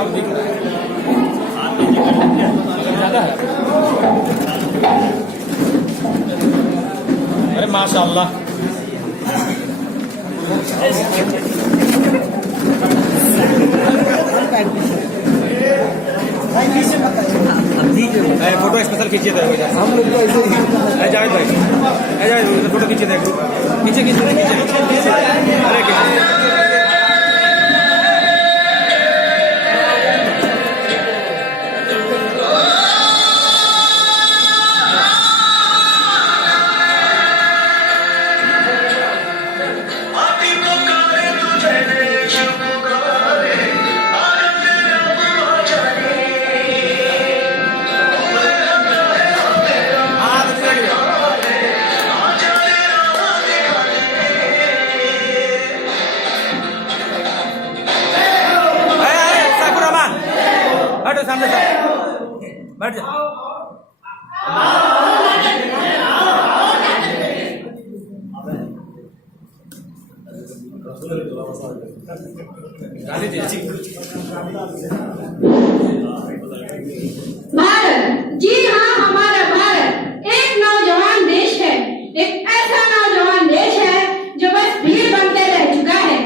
अब दिख रहा है ज्यादा है। अरे माशाअल्लाह। फोटो स्पेशल खींचिए थे हम लोग तो ऐसे ही। जावेद भाई जावेद फोटो खींचिए थे नीचे खींचिए। अरे बैठो सामने से बैठ जा। भारत, जी हाँ, हमारा भारत एक नौजवान देश है। एक ऐसा नौजवान देश है जो बस भीड़ बनते रह चुका है।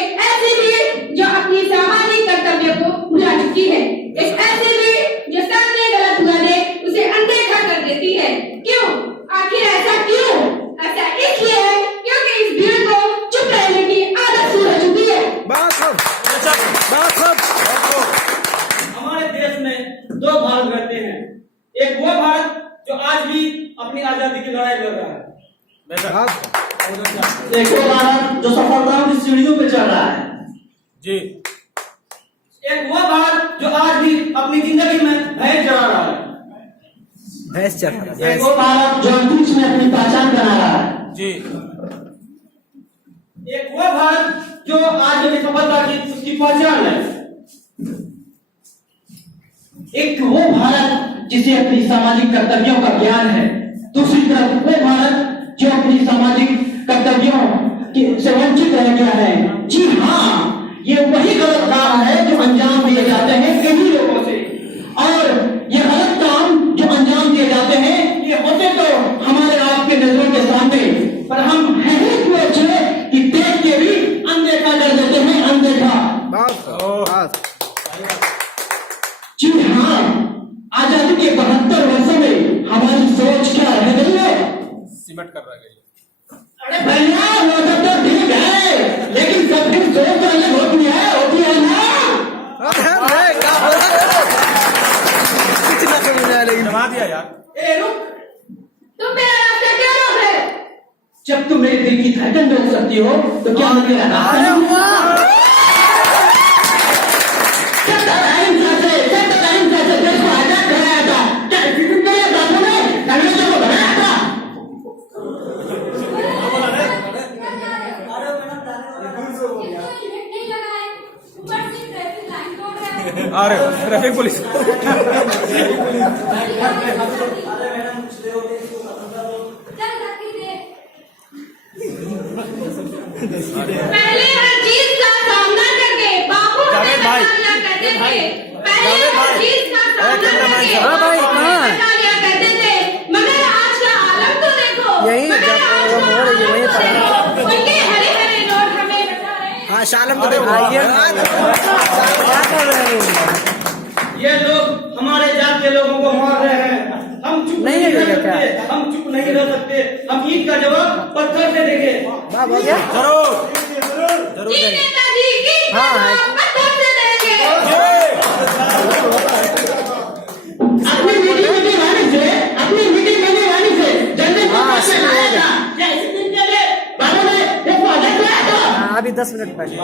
एक ऐसी भीड़ जो अपनी सामाजिक कर्तव्य को भुला चुकी है। एक ऐसी भीड़ जो सामने गलत हुआ दे उसे अनदेखा कर देती है। क्यों? आखिर ऐसा क्यों? ऐसा इसलिए है क्योंकि इस भीड़ को चुप रहने की आदत सी हो चुकी है। हमारे देश में दो भारत रहते हैं। एक वो भारत जो आज भी अपनी आजादी की लड़ाई लड़ रहा है, एक वो भारत जो सफलताओं की सीढ़ियों पे चल रहा है जी। एक वो भारत जो आज भी अपनी जिंदगी में भैंस चरा रहा है। भैंस चल रहा है। एक वो भारत जो अंतरिक्ष में अपनी पहचान बना रहा है जी। एक वो भारत जो आज अपनी सफलता की उसकी पहचान है। एक वो भारत जिसे अपनी सामाजिक कर्तव्यों का ज्ञान है। दूसरी तरफ वो भारत जो अपनी सामाजिक कर्तव्यों से वंचित रह गया है। जी हाँ, ये वही गलत काम है जो अंजाम दिए जाते हैं कई लोगों से। और ये गलत काम जो अंजाम दिए जाते हैं ये होते तो हमारे आपके नजरों के सामने, पर हम हैं ही इतने अच्छे कि देख के भी अनदेखा कर देते हैं। अनदेखा। जी हाँ, आजादी के 72 वर्षों में हमारी सोच क्या रह गई है? सिमट कर रह गई। अरे भैया, वो सब तो ठीक है, लेकिन सबकी सोच तो अलग होती है ना। कुछ ना करवा दिया यार। ए रुक, तुम मेरा रास्ता क्यों रोक रहे? जब तुम मेरे दिल की धड़कन रोक सकती हो तो क्या मैं मेरा रास्ता नहीं हूँ? देश को आजाद कराया था, क्या इसी के लिए बाबू ने अंग्रेजों को बनाया था? अरे ट्रैफिक पुलिस। पहले हर चीज का सामना करके बापू जावेद भाई, करते थे। पहले जावेद हर भाई, चीज का सामना करके हाँ भाई, कहाँ? बचा लिया करते थे। मगर आज का आलम तो देखो। यही मगर जब आज वो का मोड़ है, वहीं पर है। आलम तो देखो। उनके हरे हरे नोट हमें बता रहे हैं। हाँ शालम तो देखो। ये लोग हमारे जात के लोगों को मार रहे हैं। हम चुप नहीं रह सकते। हम चुप नहीं रह सकते। हम ईद का जवाब पत्थर से देंगे। जरूर जरूर जी देंगे। नेताजी की जवाब पत्थर से देंगे। अपनी मीटिंग में वाणी से, अपनी मीटिंग में वाणी से जनता को पास में लाया था। क्या इसी दिन के लिए बाबू ने एक वादा किया था? अभी 10 मिनट पहले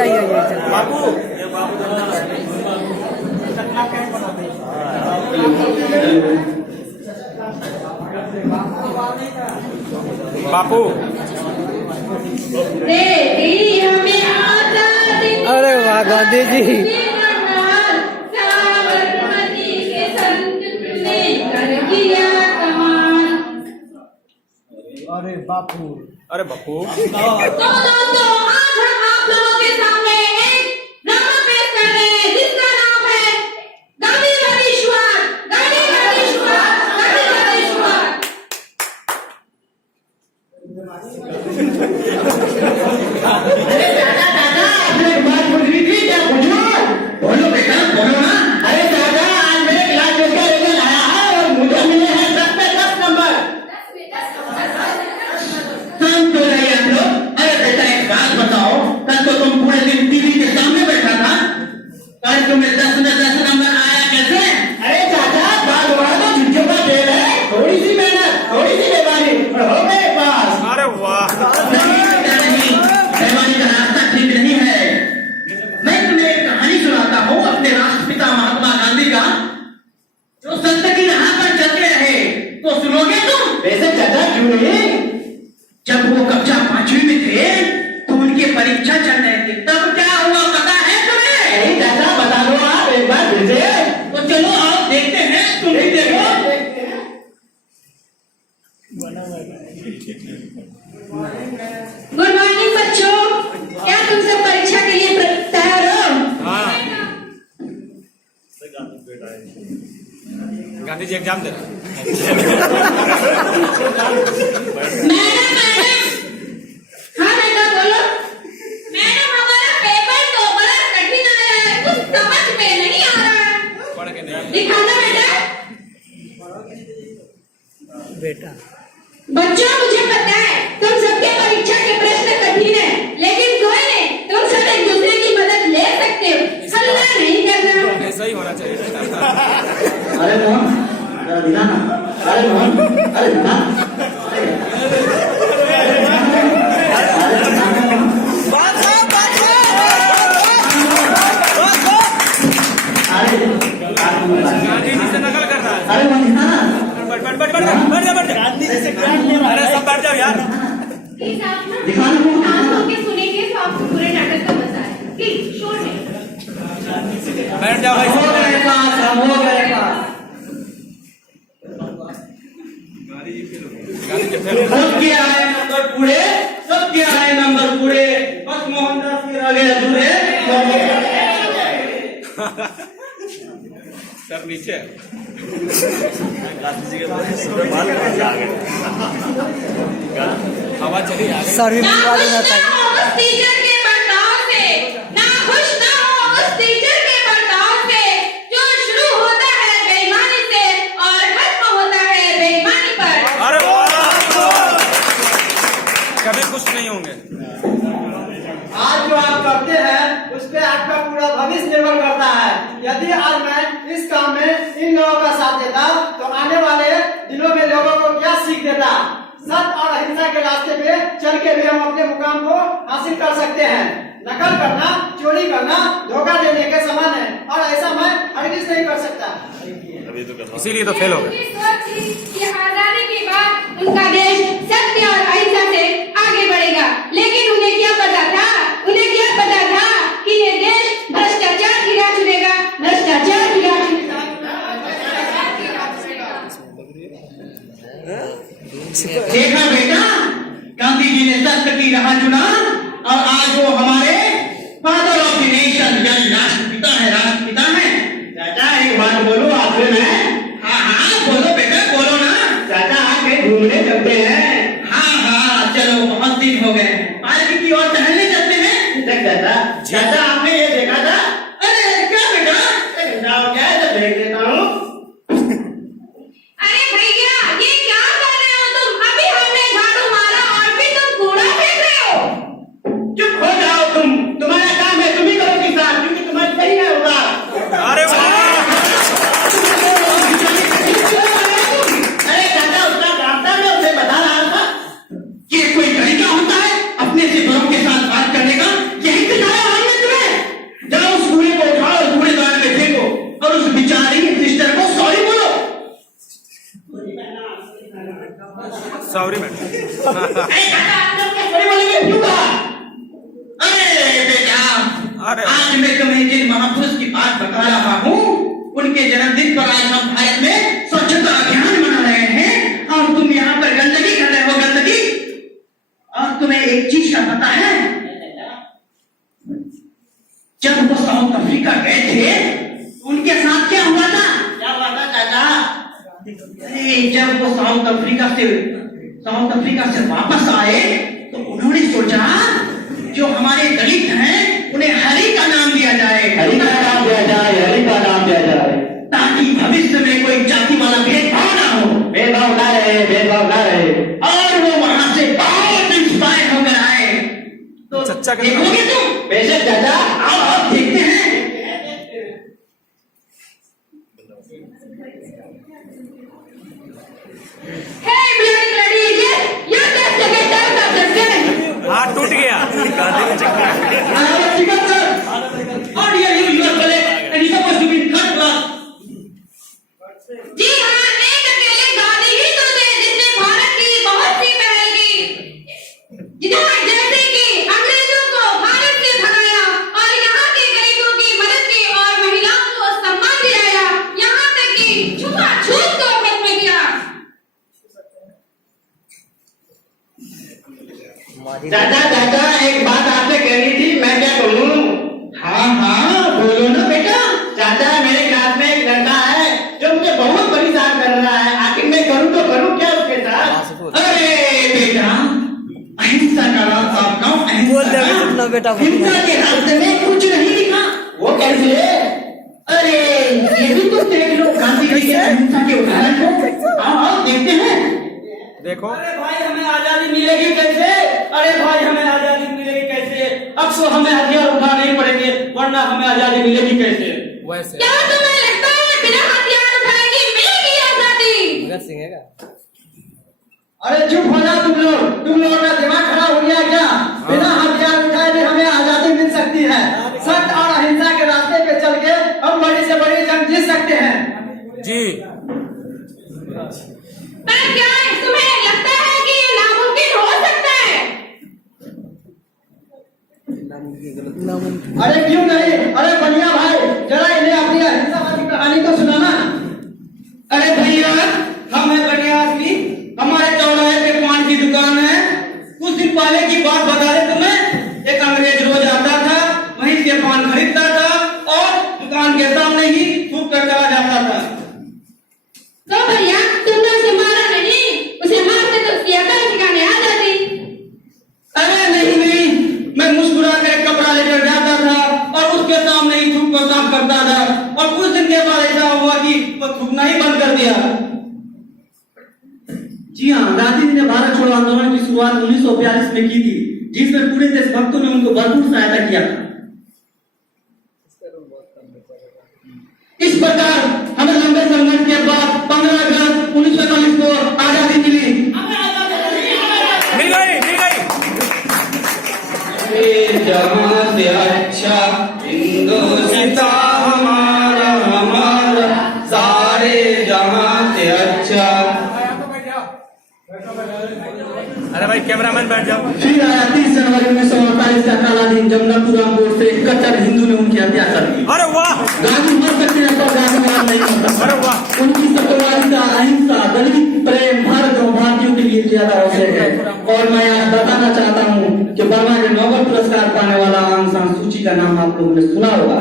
आइए बाबू। बापू हमें आजादी। अरे वाह गांधी जी। साबरमती के संत ने कर किया कमाल। अरे बापू। तो आज हम जी एग्जाम दे रहा मैडम मैडम, हाँ बेटा बोलो। मैडम हमारा पेपर तो बड़ा कठिन आया है, कुछ समझ में नहीं आ रहा है। पढ़ के नहीं दिखाना बेटा बच्चों, मुझे पता है तुम सबके परीक्षा के प्रश्न कठिन है, लेकिन कोई नहीं, तुम सब एक दूसरे की मदद ले सकते हो, हल्ला नहीं करना। ऐसा ही होना चाहिए। अरे मोहन, जरा दिला ना। अरे मोहन, अरे दिला। गांधी जी से नकल कर रहा है। अरे मोहन दिला ना। बैठ बैठ बैठ बैठ बैठ जा। अरे सब बैठ जाओ यार। प्लीज आप ना दिखाना मोहन। शांत होके सुनेंगे तो आपको पूरे नाटक का मजा है। प्लीज शोर में। बैठ जाओ भाई। हो गएगा, सब हो गएगा। गांधी जी फेल हो गए। सबके आए नंबर पूरे, सबके आए नंबर पूरे, बस मोहनदास के रह गए अधूरे। सर नीचे आवाज चली आ गई। सर भी ना बुलवा खुश देना ना चाहिए। हो उस टीचर के बर्ताव से, ना खुश ना हो उस टीचर के बर्ताव से, जो शुरू होता है बेईमानी से और खत्म होता है बेईमानी पर। अरे वाह, कभी खुश नहीं होंगे। आज जो आप करते हैं उस पे आपका पूरा भविष्य निर्भर करता है। यदि आज मैं इस काम में इन लोगों का साथ देता तो आने वाले दिनों में लोगों को क्या सीख देता। सत्य और अहिंसा के रास्ते पे चल के भी हम अपने मुकाम को हासिल कर सकते हैं। नकल करना, चोरी करना, धोखा देने के समान है और ऐसा मैं हरगिज नहीं कर सकता। इसीलिए तो फेल हो गए। उनकी सोच थी कि आजादी के बाद उनका देश सत्य और अहिंसा से आगे बढ़ेगा, लेकिन उन्हें क्या पता था कि ये देश भ्रष्टाचार की राह चुनेगा, भ्रष्टाचार की राह चुनेगा। देखा बेटा, गांधी जी ने सत्य की राह चुना और आज वो हमारे फादर ऑफ द नेशन यानी राष्ट्रपिता है, राष्ट्रपिता है। चाचा एक बात बोलो आखिर में। हाँ हाँ बोलो बेटा, बोलो ना। चाचा आप कहीं घूमने चलते हैं? हाँ हाँ चलो, बहुत दिन हो गए, पार्क की ओर टहलने चलते हैं। चाचा चाचा आपने ये देखा था? अरे क्या बेटा, जाओ क्या है, तो देख लेता हूँ। अरे भैया, ये क्या कर रहे हो तुम? अभी हमने झाड़ू मारा और फिर तुम कूड़ा फेंक रहे हो। चुप हो जाओ तुम, तुम्हारा काम है, तुम ही करो किसान, क्योंकि तुम्हारे सही है होगा। अरे वाह, अरे चाचा उसका डांटा, मैं उसे बता रहा था कि कोई तरीका होता है अपने से बड़ों के साथ बात करने का। यही सिखाया हमने तुम्हें। जाओ उस कूड़े को उठाओ और कूड़ेदान में फेंको और उस बेचारी सिस्टर को सॉरी बोलो। Sorry madam. अरे चाचा आपने उसको सॉरी बोलेंगे क्यों कहा? अरे बेटा, अरे आज मैं तुम्हें जिन महापुरुष की बात बता रहा हूँ, उनके जन्मदिन पर आज हम भारत में स्वच्छता अभियान मना रहे हैं और तुम यहाँ पर गंदगी कर रहे हो, गंदगी। और तुम्हें एक चीज का पता है, जब वो साउथ अफ्रीका गए थे उनके साथ क्या हुआ था? क्या हुआ था चाचा? अरे जब वो साउथ अफ्रीका से वापस आए तो उन्होंने सोचा जो हमारे दलित हैं उन्हें हरि का नाम दिया जाए, हरि का नाम दिया जाए, हरि का नाम दिया जाए, ताकि भविष्य में कोई जाति वाला भेदभाव ना हो, भेदभाव ना रहे, भेदभाव ना रहे। और वो वहां से बहुत इंस्पायर होकर आए। तो चच्चा का देखोगे तुम? बेशक चाचा, आओ आओ देखते हैं। Hey, bloody idiots! You're just a victim of the system. हाथ टूट गया। जी हाँ, एक अकेले गांधी ही तो थे जिसने भारत की बहुत सी पहल की, जैसे कि अंग्रेजों को भारत से भगाया और यहाँ के गरीबों की मदद की और महिलाओं को सम्मान दिलाया, यहाँ तक कि छुआछूत को खत्म किया। चाचा चाचा एक बात आपसे कहनी थी, मैं क्या कहूँ? हाँ हाँ बोलो ना बेटा। चाचा मेरे क्लास में एक लड़का है जो मुझे बहुत परेशान कर लो बेटा हिंसा के रास्ते में कुछ नहीं दिखा। वो कैसे? अरे ये भी तो देख लो गांधी जी के अहिंसा के उदाहरण को। आओ देखते हैं। देखो अरे भाई हमें आजादी मिलेगी कैसे? अरे भाई हमें आजादी मिलेगी कैसे? अब सो हमें हथियार उठाने ही पड़ेंगे, वरना हमें आजादी मिलेगी कैसे? वैसे क्या तुम्हें लगता है बिना हथियार उठाए की मिलेगी आजादी? भगत सिंह है क्या? अरे चुप हो जाओ तुम लोगों का दिमाग खराब हो गया क्या? बिना हथियार उठाए भी हमें आजादी मिल सकती है। सत्य और अहिंसा के रास्ते पे चल के हम बड़ी से बड़ी जंग जीत सकते हैं। जी पर क्या तुम्हें लगता है कि ये नामुमकिन हो सकता है? अरे क्यों नहीं? अरे बढ़िया भाई, जरा इन्हें अपनी अहिंसा वाली कहानी तो सुनाना। अरे भैया हम है बढ़िया आदमी, हमारे चौराहे पे पान की दुकान है। कुछ दिन पहले की बात बता रहे तुम्हें। एक अंग्रेज रोज आता था, वहीं से पान खरीदता था और दुकान के सामने ही थूक कर चला जाता था। तो भैया तुमने उसे मारा नहीं, उसे मारते तो उसकी अकल ठिकाने आ जाती। अरे नहीं, मैं मुस्कुरा कर एक कपड़ा लेकर जाता था और उसके सामने ही थूक को साफ करता था, और कुछ दिन के बाद ऐसा हुआ कि वो थूकना ही बंद कर दिया। जी हाँ, गांधी जी ने भारत छोड़ो आंदोलन की शुरुआत 1942 में की थी, जिसमें पूरे देशभक्तों ने उनको भरपूर सहायता किया था। इस प्रकार हमें लंबे संघर्ष के बाद 15 अगस्त 1941 को आजादी मिली। मिल गई जहाँ से अच्छा हिंदुस्तान हमारा सारे जहाँ से अच्छा। अरे भाई कैमरामैन बैठ जाओ। फिर आया 30 जनवरी 1948 का काला दिन, जब नथुराम गोडसे से कट्टर हिंदू ने उनकी हत्या कर दी। अरे वाह गांधी मर सकते हैं पर गांधी मार नहीं सकता। अरे वाह उनकी सत्यवादिता, अहिंसा, दलित प्रेम भारत और भारतीयों के लिए ज्यादा आवश्यक है। और मैं आज बताना चाहता हूँ कि बर्मा के नोबेल पुरस्कार पाने वाला आंग सान सूची का नाम आप लोगों ने सुना होगा।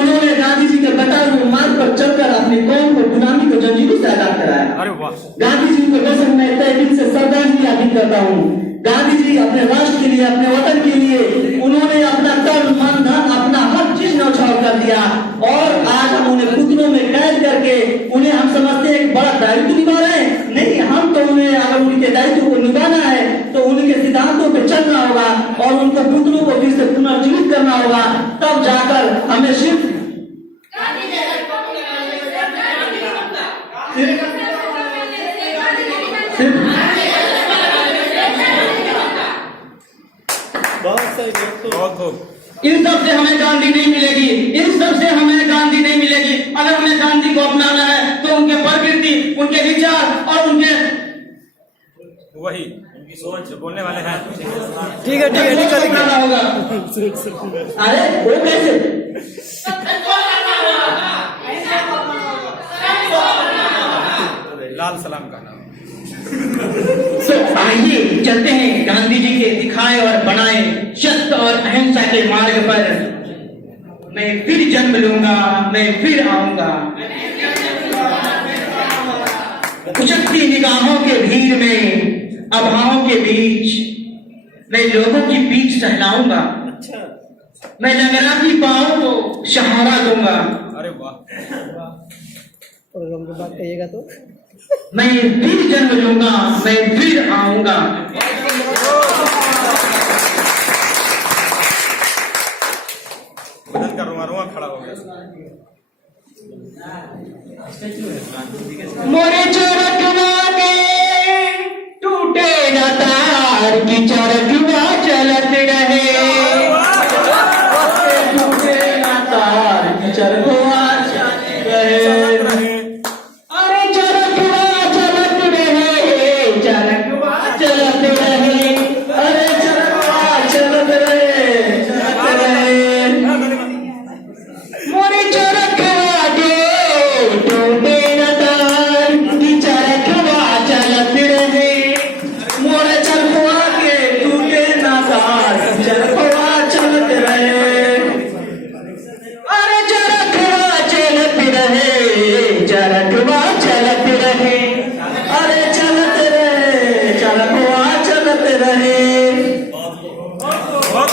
उन्होंने गांधी जी के बताए हुए मार्ग पर चलकर अपनी कौम को गुलामी को जंजीरों से आजाद कराया। अरे वाह गांधी जी को दर्शन में तहे दिल से श्रद्धांजलि अर्पित करता हूँ। गांधी जी अपने राष्ट्र के लिए, अपने वतन के लिए उन्होंने अपना तन मन धन अपना हर चीज न्यौछावर कर दिया, और आज हम उन्हें पुतलों में कैद करके उन्हें हम समझते हैं एक बड़ा दायित्व निभा रहे हैं। नहीं, हम तो उन्हें अगर उनके दायित्व को निभाना है तो उनके सिद्धांतों पर चलना होगा और उनको पुतलों को फिर से पुनर्जीवित करना होगा, तब जाकर हमें सिर्फ बहुत खूब। इन सब से हमें गांधी नहीं मिलेगी, इन सब से हमें गांधी नहीं मिलेगी। अगर हमें गांधी को अपनाना है तो उनके प्रकृति, उनके विचार और उनके वही उनकी सोच जो बोलने वाले हैं। ठीक है अपनाना होगा। अरे वो कैसे? लाल सलाम का नाम। आइए चलते हैं गांधी जी के दिखाए और बनाए सत्य और अहिंसा के मार्ग पर। मैं फिर जन्म लूंगा, मैं फिर आऊंगा। उचकती निगाहों के भीड़ में, अभावों के बीच मैं लोगों की पीठ सहलाऊंगा। मैं लंगड़ाती पांव को सहारा दूंगा। अरे वाह प्रोग्राम के बाद कहिएगा तो मैं फिर जन्म लूंगा, मैं फिर आऊंगा। बदन का रुआ खड़ा हो गया। मोरे चरखवा के टूटे न तार की चरखवा चलत रहे। टूटे न तार की चरखवा चलत रहे। अरे चरखवा चलत रहे, चरखवा चलत रहे। अरे चरखवा चलत रहे, चलत रहे। मोरे चरखवा के टूटे न तार की चरखवा चलत रहे। मोरे चरखवा के टूटे न तार की चरखवा चलत रहे। अरे चरखवा चलत रहे, चरखवा चलत रहे। अरे चलत रहे, चरखवा चलत रहे। बहुत